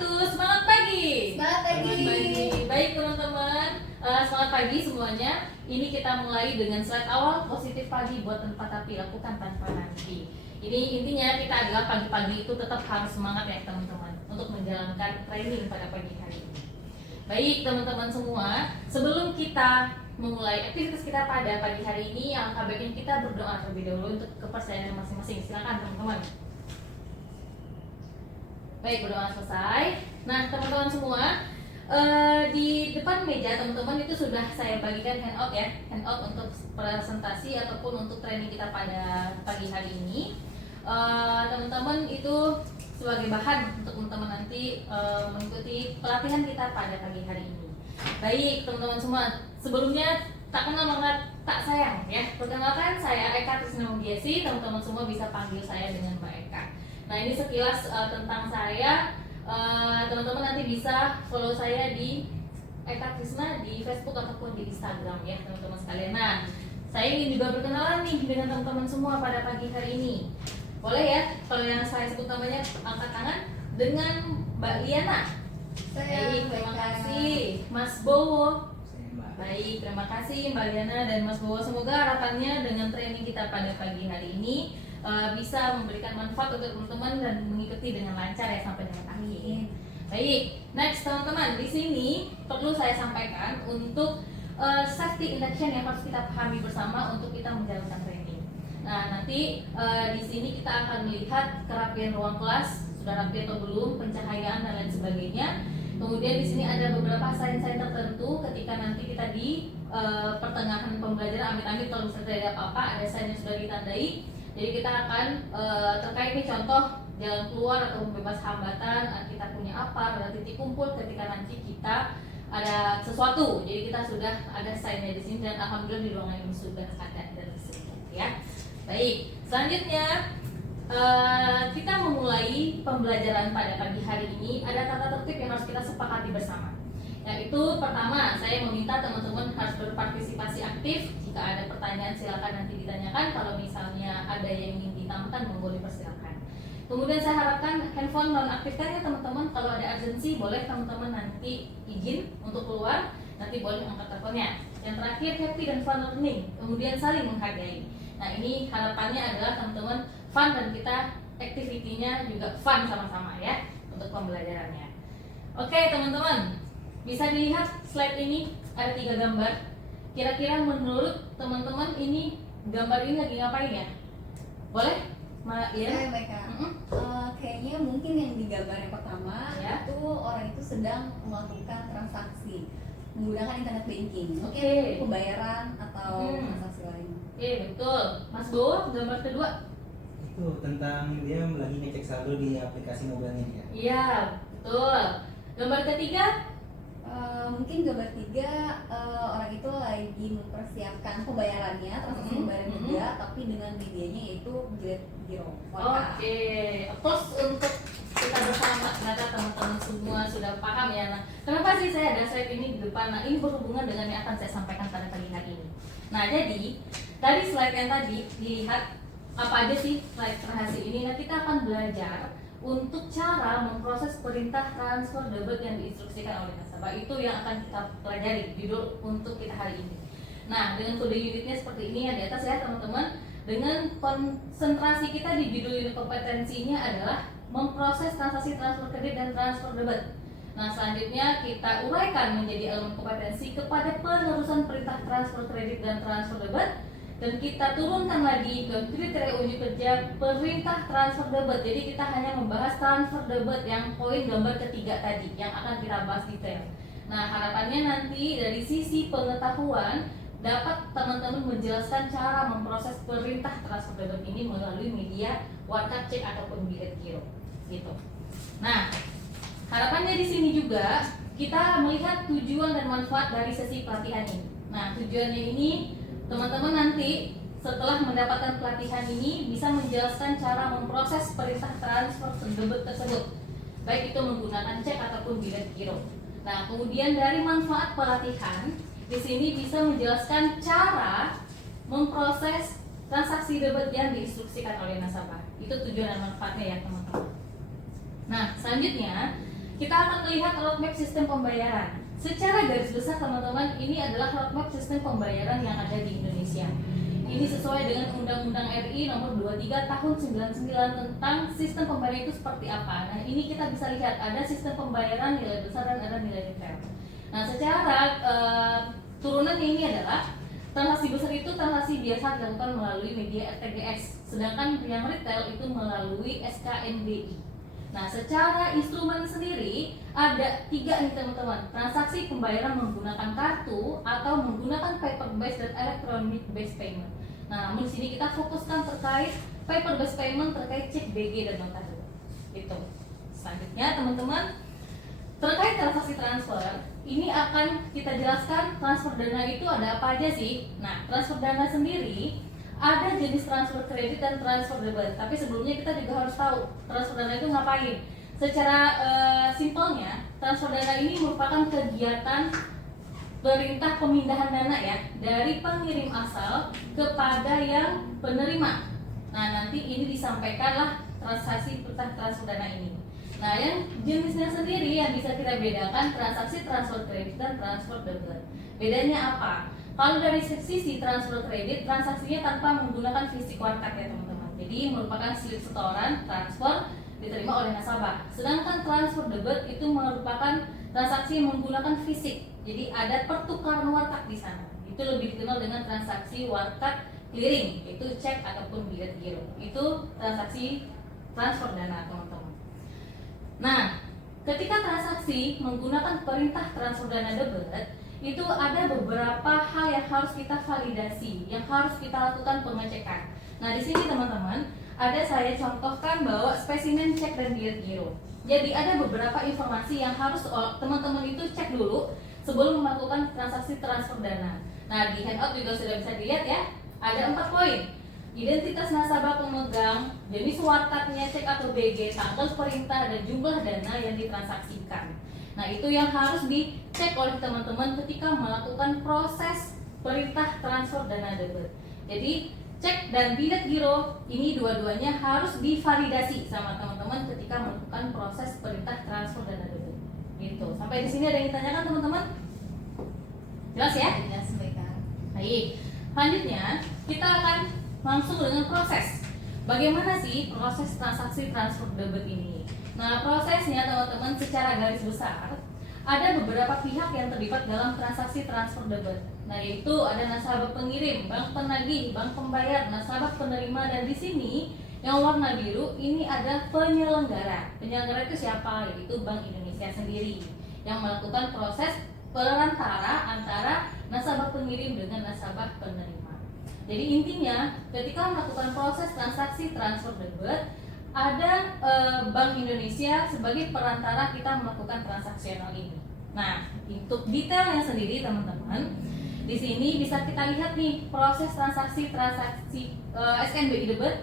Semangat pagi. Semangat pagi. Baik teman-teman, semangat pagi semuanya. Ini kita mulai dengan slide awal positif pagi buat tempat tapi lakukan tanpa nanti. Ini intinya kita adalah pagi-pagi itu tetap harus semangat ya teman-teman untuk menjalankan training pada pagi hari ini. Baik teman-teman semua, sebelum kita memulai aktivitas kita pada pagi hari ini, alangkah baiknya kita berdoa terlebih dahulu untuk kepercayaan masing-masing. Silakan teman-teman. Baik, berdoa selesai. Nah, teman-teman semua, di depan meja teman-teman itu sudah saya bagikan handout ya, handout untuk presentasi ataupun untuk training kita pada pagi hari ini. Teman-teman itu sebagai bahan untuk teman-teman nanti mengikuti pelatihan kita pada pagi hari ini. Baik, teman-teman semua, sebelumnya tak kenal maka tak sayang ya. Perkenalkan, saya Eka Trisna Mugiasi. Teman-teman semua bisa panggil saya dengan Mbak Eka. Nah, ini sekilas tentang saya. Teman-teman nanti bisa follow saya di Eka Trisna di Facebook ataupun di Instagram ya teman-teman sekalian. Nah, saya ingin juga berkenalan nih dengan teman-teman semua pada pagi hari ini. Boleh ya, kalau yang saya sebut namanya angkat tangan dengan Mbak Liana. Baik, terima kasih Mas Bowo. Baik, terima kasih Mbak Liana dan Mas Bowo. Semoga harapannya dengan training kita pada pagi hari ini bisa memberikan manfaat untuk teman-teman dan mengikuti dengan lancar ya sampai dengan akhir. Baik, next teman-teman, di sini perlu saya sampaikan untuk safety induction yang harus kita pahami bersama untuk kita menjalankan training. Nah, nanti di sini kita akan melihat kerapian ruang kelas, sudah rapi atau belum, pencahayaan dan lain sebagainya. Kemudian di sini ada beberapa sign-sign tertentu ketika nanti kita di pertengahan pembelajaran, amit-amit kalau misalnya tidak ada apa-apa, ada sign yang sudah ditandai. Jadi kita akan terkait nih contoh jalan keluar atau bebas hambatan, kita punya apa, ada titik kumpul ketika nanti kita ada sesuatu. Jadi kita sudah ada sign-nya di sini dan alhamdulillah di ruangan ini sudah ada tersebut ya. Baik, selanjutnya kita memulai pembelajaran pada pagi hari ini. Ada tata tertib yang harus kita sepakati bersama. Yaitu pertama, saya meminta teman-teman harus berpartisipasi aktif. Jika ada pertanyaan silakan nanti ditanyakan. Kalau misalnya ada yang ingin ditambahkan, monggo dipersilakan. Kemudian saya harapkan handphone nonaktifkan ya teman-teman. Kalau ada urgensi boleh teman-teman nanti izin untuk keluar, nanti boleh angkat teleponnya. Yang terakhir, happy dan fun learning. Kemudian saling menghargai. Nah, ini harapannya adalah teman-teman fun dan kita activity-nya juga fun sama-sama ya untuk pembelajarannya. Oke teman-teman, bisa dilihat slide ini ada 3 gambar. Kira-kira menurut teman-teman ini gambar ini lagi ngapain ya? Boleh? Saya Meka. Kayaknya mungkin yang di gambar yang pertama Ya. itu orang itu sedang melakukan transaksi menggunakan internet banking. Oke. Pembayaran atau transaksi lain. Oke, betul. Mas Bowo, gambar kedua? Itu tentang dia lagi ngecek saldo di aplikasi mobilnya dia. Iya, betul. Gambar ketiga? Mungkin gambar 3 orang itu lagi mempersiapkan pembayarannya, transaksi pembayaran juga, tapi dengan medianya yaitu Giro. Oke, terus untuk kita bersama, ternyata teman-teman semua sudah paham ya. Nah, kenapa sih saya ada slide ini di depan? Nah, ini berhubungan dengan yang akan saya sampaikan pada pagi hari ini. Nah, jadi dari slide yang tadi dilihat apa aja sih slide berhasil ini. Nah, kita akan belajar untuk cara memproses perintah transfer debit yang diinstruksikan oleh nasabah. Itu yang akan kita pelajari judul untuk kita hari ini. Nah, dengan kode unitnya seperti ini yang di atas ya teman-teman. Dengan konsentrasi kita di judul unit kompetensinya adalah memproses transaksi transfer kredit dan transfer debit. Nah, selanjutnya kita uraikan menjadi elemen kompetensi kepada penerusan perintah transfer kredit dan transfer debit. Dan kita turunkan lagi ke kriteria unit kerja perintah transfer debit. Jadi kita hanya membahas transfer debit yang poin gambar ketiga tadi yang akan kita bahas detail. Nah, harapannya nanti dari sisi pengetahuan dapat teman-teman menjelaskan cara memproses perintah transfer debit ini melalui media warkat cek ataupun bilet giro gitu. Nah, harapannya di sini juga kita melihat tujuan dan manfaat dari sesi pelatihan ini. Nah, tujuannya ini teman-teman nanti setelah mendapatkan pelatihan ini bisa menjelaskan cara memproses perintah transfer debit tersebut, baik itu menggunakan cek ataupun bilet giro. Nah, kemudian dari manfaat pelatihan di sini bisa menjelaskan cara memproses transaksi debit yang diinstruksikan oleh nasabah. Itu tujuan dan manfaatnya ya teman-teman. Nah, selanjutnya kita akan melihat roadmap sistem pembayaran. Secara garis besar teman-teman, ini adalah roadmap sistem pembayaran yang ada di Indonesia. Ini sesuai dengan Undang-Undang RI nomor 23 tahun 99 tentang sistem pembayaran itu seperti apa. Nah, ini kita bisa lihat ada sistem pembayaran nilai besar dan ada nilai detail. Nah, secara turunannya ini adalah transaksi besar itu transaksi biasa dilakukan melalui media RTGS, sedangkan yang retail itu melalui SKNBI. Nah, secara instrumen sendiri ada 3 nih teman-teman. Transaksi pembayaran menggunakan kartu atau menggunakan paper based dan electronic based payment. Nah, namun di sini kita fokuskan terkait paper based payment terkait cek BG dan nota dulu. Itu. Selanjutnya teman-teman, terkait transaksi transfer, ini akan kita jelaskan transfer dana itu ada apa aja sih. Nah, transfer dana sendiri ada jenis transfer kredit dan transfer debit. Tapi sebelumnya kita juga harus tahu transfer dana itu ngapain. Secara simpelnya, transfer dana ini merupakan kegiatan perintah pemindahan dana ya dari pengirim asal kepada yang penerima. Nah, nanti ini disampaikanlah transaksi transfer dana ini. Nah, yang jenisnya sendiri yang bisa kita bedakan transaksi transfer kredit dan transfer debit. Bedanya apa? Kalau dari sisi transfer kredit, transaksinya tanpa menggunakan fisik warteg ya teman-teman. Jadi merupakan slip setoran transfer diterima oleh nasabah. Sedangkan transfer debit itu merupakan transaksi menggunakan fisik. Jadi ada pertukaran warteg di sana. Itu lebih dikenal dengan transaksi warteg clearing, itu cek ataupun bilet giro. Itu transaksi transfer dana teman-teman. Nah, ketika transaksi menggunakan perintah transfer dana debit, itu ada beberapa hal yang harus kita validasi, yang harus kita lakukan pengecekan. Nah, di sini teman-teman, ada saya contohkan bahwa spesimen cek dan bilet giro. Jadi ada beberapa informasi yang harus teman-teman itu cek dulu sebelum melakukan transaksi transfer dana. Nah, di handout juga sudah bisa dilihat ya, ada 4 poin. Identitas nasabah pemegang, jenis wartagnya cek atau BG, tanggal perintah, dan jumlah dana yang ditransaksikan. Nah, itu yang harus dicek oleh teman-teman ketika melakukan proses perintah transfer dana debit. Jadi, cek dan bilet giro ini dua-duanya harus divalidasi sama teman-teman ketika melakukan proses perintah transfer dana debit. Gitu. Sampai di sini ada yang ditanyakan teman-teman? Jelas ya? Jelas mereka. Baik. Selanjutnya, kita akan langsung dengan proses. Bagaimana sih proses transaksi transfer debit ini? Nah, prosesnya teman-teman secara garis besar ada beberapa pihak yang terlibat dalam transaksi transfer debit. Nah, yaitu ada nasabah pengirim, bank penagih, bank pembayar, nasabah penerima, dan di sini yang warna biru ini ada penyelenggara. Penyelenggara itu siapa? Yaitu Bank Indonesia sendiri yang melakukan proses perantara antara nasabah pengirim dengan nasabah penerima. Jadi intinya ketika melakukan proses transaksi transfer debit ada Bank Indonesia sebagai perantara kita melakukan transaksional ini. Nah, untuk detailnya sendiri teman-teman, di sini bisa kita lihat nih proses transaksi SKNBI debit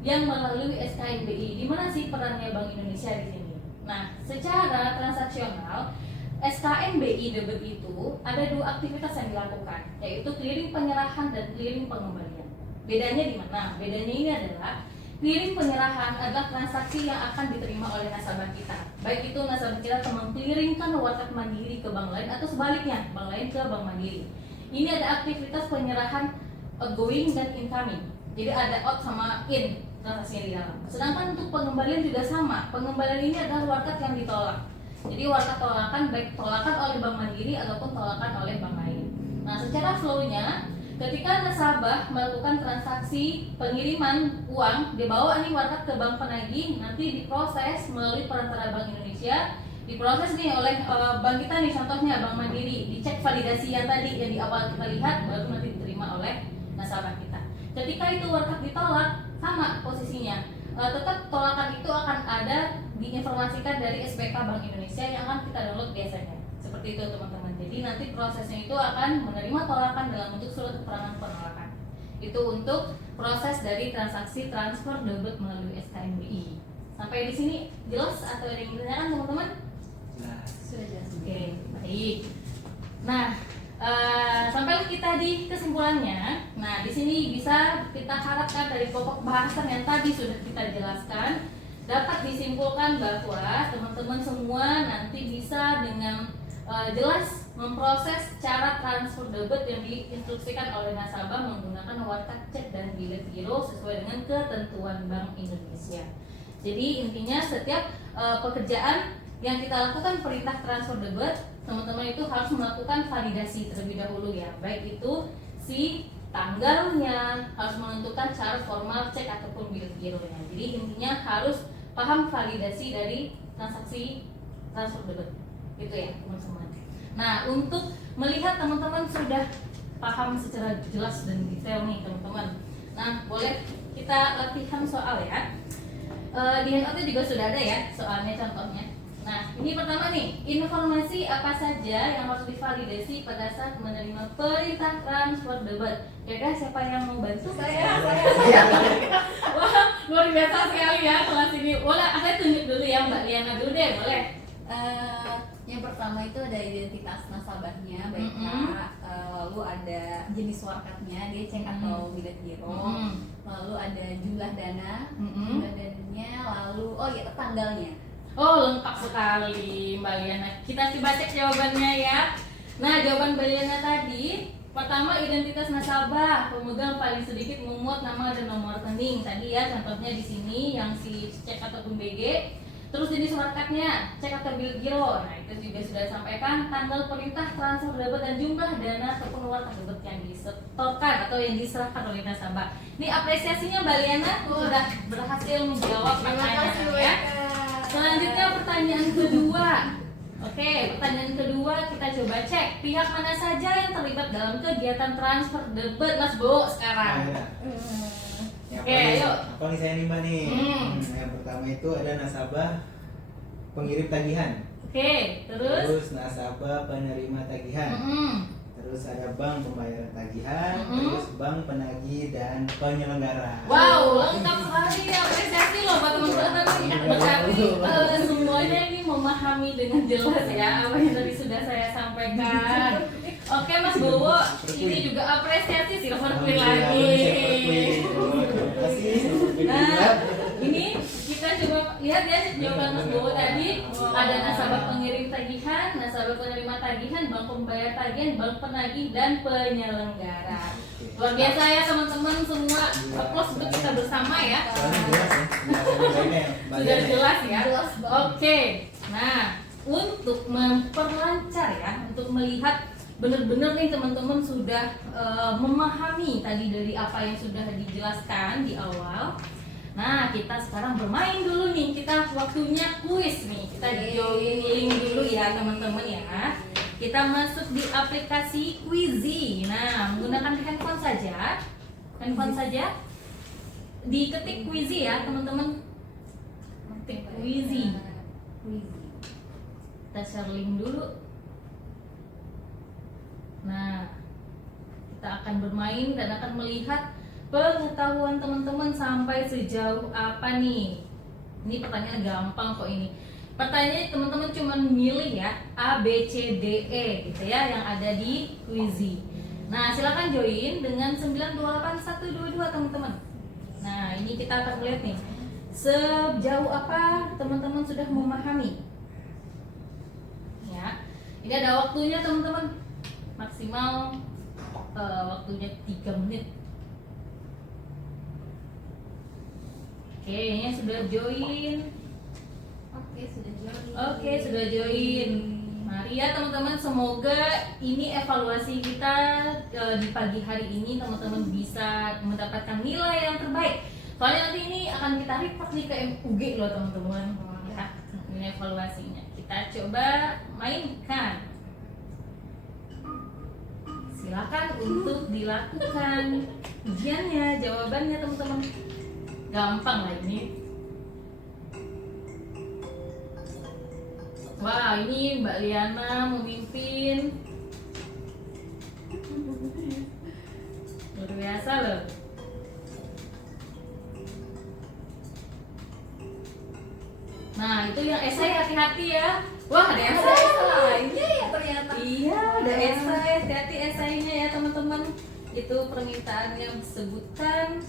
yang melalui SKNBI. Di mana sih perannya Bank Indonesia di sini? Nah, secara transaksional SKNBI debit itu ada 2 aktivitas yang dilakukan, yaitu clearing penyerahan dan clearing pengembalian. Bedanya di mana? Bedanya ini adalah clearing penyerahan adalah transaksi yang akan diterima oleh nasabah kita. Baik itu nasabah kita meng-clearingkan warteg mandiri ke bank lain atau sebaliknya, bank lain ke bank mandiri. Ini ada aktivitas penyerahan outgoing dan incoming. Jadi ada out sama in transaksinya di dalam. Sedangkan untuk pengembalian juga sama. Pengembalian ini adalah warteg yang ditolak. Jadi warteg tolakan baik tolakan oleh bank mandiri ataupun tolakan oleh bank lain. Nah, secara flow-nya ketika nasabah melakukan transaksi pengiriman uang, dibawa nih warteg ke bank penagih, nanti diproses melalui perantara Bank Indonesia, diproses nih oleh bank kita nih, contohnya Bank Mandiri, dicek validasi yang tadi yang di awal kita lihat, baru nanti diterima oleh nasabah kita. Ketika itu warteg ditolak, sama posisinya, tetap tolakan itu akan ada diinformasikan dari SPK Bank Indonesia yang akan kita download biasanya. Seperti itu teman-teman. Jadi nanti prosesnya itu akan menerima tolakan dalam bentuk surat keterangan penolakan. Itu untuk proses dari transaksi transfer debit melalui SKNBI. Sampai di sini jelas atau ada yang ditanyakan teman-teman? Jelas. Sudah jelas. Oke, baik. Nah, sampailah kita di kesimpulannya. Nah, di sini bisa kita harapkan dari pokok bahasan yang tadi sudah kita jelaskan dapat disimpulkan bahwa teman-teman semua nanti bisa dengan jelas memproses cara transfer debit yang diinstruksikan oleh nasabah menggunakan watak cek dan bilet giro sesuai dengan ketentuan Bank Indonesia. Jadi intinya setiap pekerjaan yang kita lakukan perintah transfer debit, teman-teman itu harus melakukan validasi terlebih dahulu ya, baik itu si tanggalnya, harus menentukan cara formal cek ataupun bilet gironya. Jadi intinya harus paham validasi dari transaksi transfer debit itu ya teman-teman. Nah, untuk melihat teman-teman sudah paham secara jelas dan detail nih teman-teman. Nah, boleh kita latihan soal ya. Di handout juga sudah ada ya soalnya, contohnya. Nah, ini pertama nih, informasi apa saja yang harus divalidasi pada saat menerima perintah transfer debit. Kira-kira siapa yang mau bantu? Saya. Wah, luar biasa sekali ya kelas ini. Boleh, saya tunjuk dulu ya Mbak Liana dulu deh, boleh. Yang pertama itu ada identitas nasabahnya, baik Kak. Lalu ada jenis warkatnya, dia cek atau bilet giro. Lalu ada jumlah dana, jumlah dananya, lalu tanggalnya. Oh, lengkap sekali Mbak Liana. Kita coba cek jawabannya ya. Nah, jawaban Mbak Liana tadi, pertama identitas nasabah, pemegang paling sedikit memuat nama dan nomor rekening. Tadi ya contohnya di sini yang si cek ataupun BG. Terus jenis warkatnya, cek atau bilet giro. Nah, itu juga sudah disampaikan. Tanggal perintah transfer debit dan jumlah dana ataupun warkat debit yang disetorkan atau yang diserahkan oleh nasabah. Ini apresiasinya Mbak Liana sudah berhasil menjawab pertanyaan ya. Selanjutnya pertanyaan kedua. Oke, pertanyaan kedua kita coba cek pihak mana saja yang terlibat dalam kegiatan transfer debit Mas Bo sekarang. Oke, ayo. Apa nih saya nih Mbak nih? Yang pertama itu ada nasabah pengirim tagihan. Oke, terus nasabah penerima tagihan. Terus ada bank pembayaran tagihan, terus bank penagih dan penyelenggara. Wow, lengkap sekali ya, apresiasi loh buat teman-teman. Berarti semuanya ini memahami dengan jelas ya apa yang tadi sudah saya sampaikan. Oke Mas Bowo, ini juga apresiasi silver queen lagi. Nah, ini kita coba lihat ya jawaban Mas Bowo tadi. Ada nasabah pengirim tagihan, nasabah penerima tagihan, bank pembayar tagihan, bank penagih dan penyelenggara. Luar biasa ya teman-teman semua. Applause untuk kita bersama ya. Sudah jelas ya. Oke. Nah, untuk memperlancar ya, untuk melihat benar-benar nih teman-teman sudah memahami tadi dari apa yang sudah dijelaskan di awal. Nah, kita sekarang bermain dulu nih. Kita waktunya kuis nih. Kita join link dulu ya teman-teman ya. Kita masuk di aplikasi Quizy. Nah, menggunakan handphone saja. Handphone saja. Diketik Quizy ya teman-teman. Ketik Quizy. Kita share link dulu. Nah, kita akan bermain dan akan melihat pengetahuan teman-teman sampai sejauh apa nih. Ini pertanyaan gampang kok ini. Pertanyaannya teman-teman cuma milih ya A, B, C, D, E gitu ya yang ada di Quizy. Nah, silakan join dengan 928122 teman-teman. Nah, ini kita akan melihat nih sejauh apa teman-teman sudah memahami. Ya. Ini ada waktunya teman-teman. Maksimal waktunya 3 menit. Oke, ini sudah join. Oke, sudah join. Mari ya teman-teman, semoga ini evaluasi kita di pagi hari ini teman-teman bisa mendapatkan nilai yang terbaik. Soalnya nanti ini akan kita report nih ke MUG loh teman-teman. Ya, ini evaluasinya. Kita coba mainkan. Silakan untuk dilakukan ujiannya, jawabannya teman-teman. Gampang lah ini. Wah, ini Mbak Liana memimpin. Luar biasa loh. Nah, itu yang esai hati-hati ya. Wah, ada esai. Iya ya ternyata. Iya, ada esai. Hati-hati esainya ya teman-teman. Itu permintaan yang disebutkan.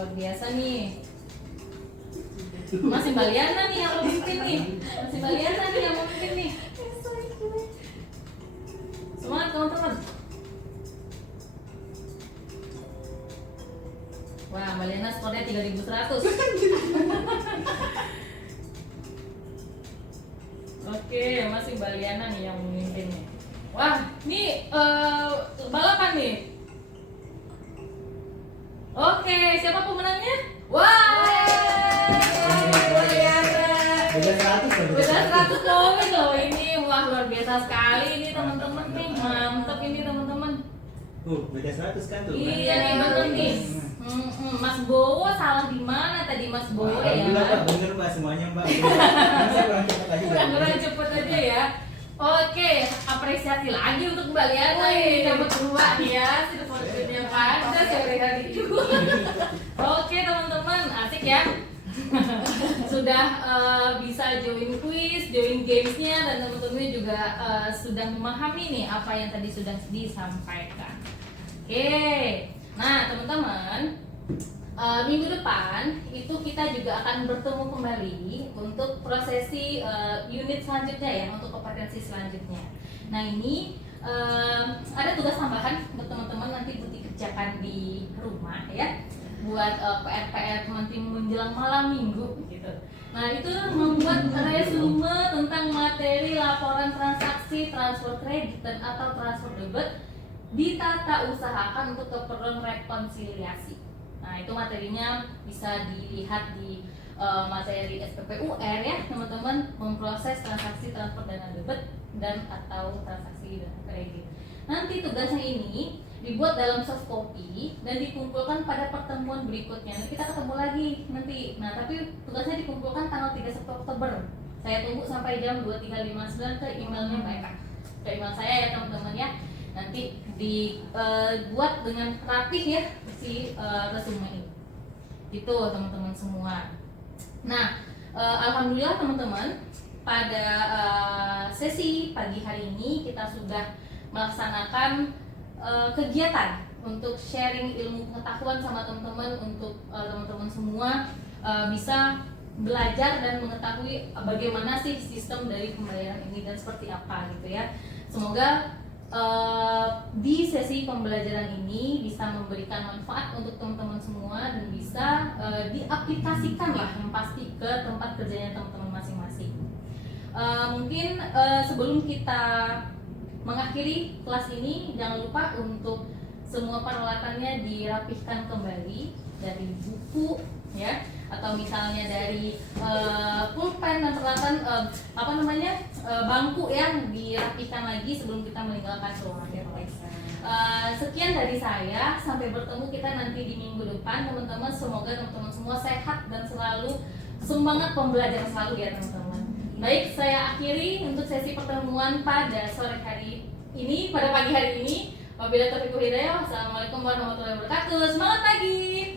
luar biasa nih. Masih Mbak Liana nih yang memimpin nih. Masih Mbak Liana nih yang memimpin nih. Semangat teman-teman. Wah, Mbak Liana skornya 3100. Oke, masih Mbak Liana nih yang memimpin nih. Wah, ini balapan nih. Oke, siapa pemenangnya? Wah, Mbak Liana. Beda 100 loh. Beda 100 poin loh ini. Wah, luar biasa sekali ini teman-teman nih. Mantap ini teman-teman. Beda 100 kan tuh. Iya nih, bener nih. Mas Bowo salah di mana tadi Mas Bowo ya? Alhamdulillah Pak, bener Pak semuanya Pak. Saya kurang cepat aja. Kurang cepet aja ya. Oke, apresiasi lagi untuk Mbak Liana ini dapat 2 nih ya. Sudah fotonya pada sore hari ini. Oke teman-teman, asik ya. Sudah bisa join quiz, join gamesnya, dan teman-teman juga sudah memahami nih apa yang tadi sudah disampaikan. Oke, nah teman-teman, minggu depan itu kita juga akan bertemu kembali untuk prosesi unit selanjutnya ya, untuk kompetensi selanjutnya. Nah ini ada tugas tambahan untuk teman-teman nanti buat dikerjakan di rumah ya, buat PR-PR nanti menjelang malam minggu gitu. Nah itu membuat resume tentang materi laporan transaksi transfer kredit dan atau transfer debit ditata usahakan untuk keperluan rekonsiliasi. Nah itu materinya bisa dilihat di materi SPPUR ya teman-teman, memproses transaksi transfer dana debit dan atau transaksi dana kredit. Nanti tugasnya ini dibuat dalam soft copy dan dikumpulkan pada pertemuan berikutnya. Nanti kita ketemu lagi nanti. Nah tapi tugasnya dikumpulkan tanggal 31 Oktober. Saya tunggu sampai jam 23.59 ke emailnya Mbak Eka, ke email saya ya teman-teman ya. Nanti dibuat dengan rapih ya si resume ini. Itu teman-teman semua. Nah, alhamdulillah teman-teman, pada sesi pagi hari ini kita sudah melaksanakan kegiatan untuk sharing ilmu pengetahuan sama teman-teman, untuk teman-teman semua bisa belajar dan mengetahui bagaimana sih sistem dari pembayaran ini dan seperti apa gitu ya. Semoga di sesi pembelajaran ini bisa memberikan manfaat untuk teman-teman semua dan bisa diaplikasikan lah yang pasti ke tempat kerjanya teman-teman masing-masing. Mungkin sebelum kita mengakhiri kelas ini, jangan lupa untuk semua peralatannya dirapihkan kembali dari buku ya, atau misalnya dari pulpen dan peralatan bangku yang dirapihkan lagi sebelum kita meninggalkan ruangan. Sekian dari saya, sampai bertemu kita nanti di minggu depan teman-teman. Semoga teman-teman semua sehat dan selalu semangat pembelajaran selalu ya teman-teman. Baik, saya akhiri untuk sesi pertemuan pada sore hari ini, pada pagi hari ini. Wabillahi taufiq wal hidayah. Wassalamualaikum warahmatullahi wabarakatuh. Semangat pagi.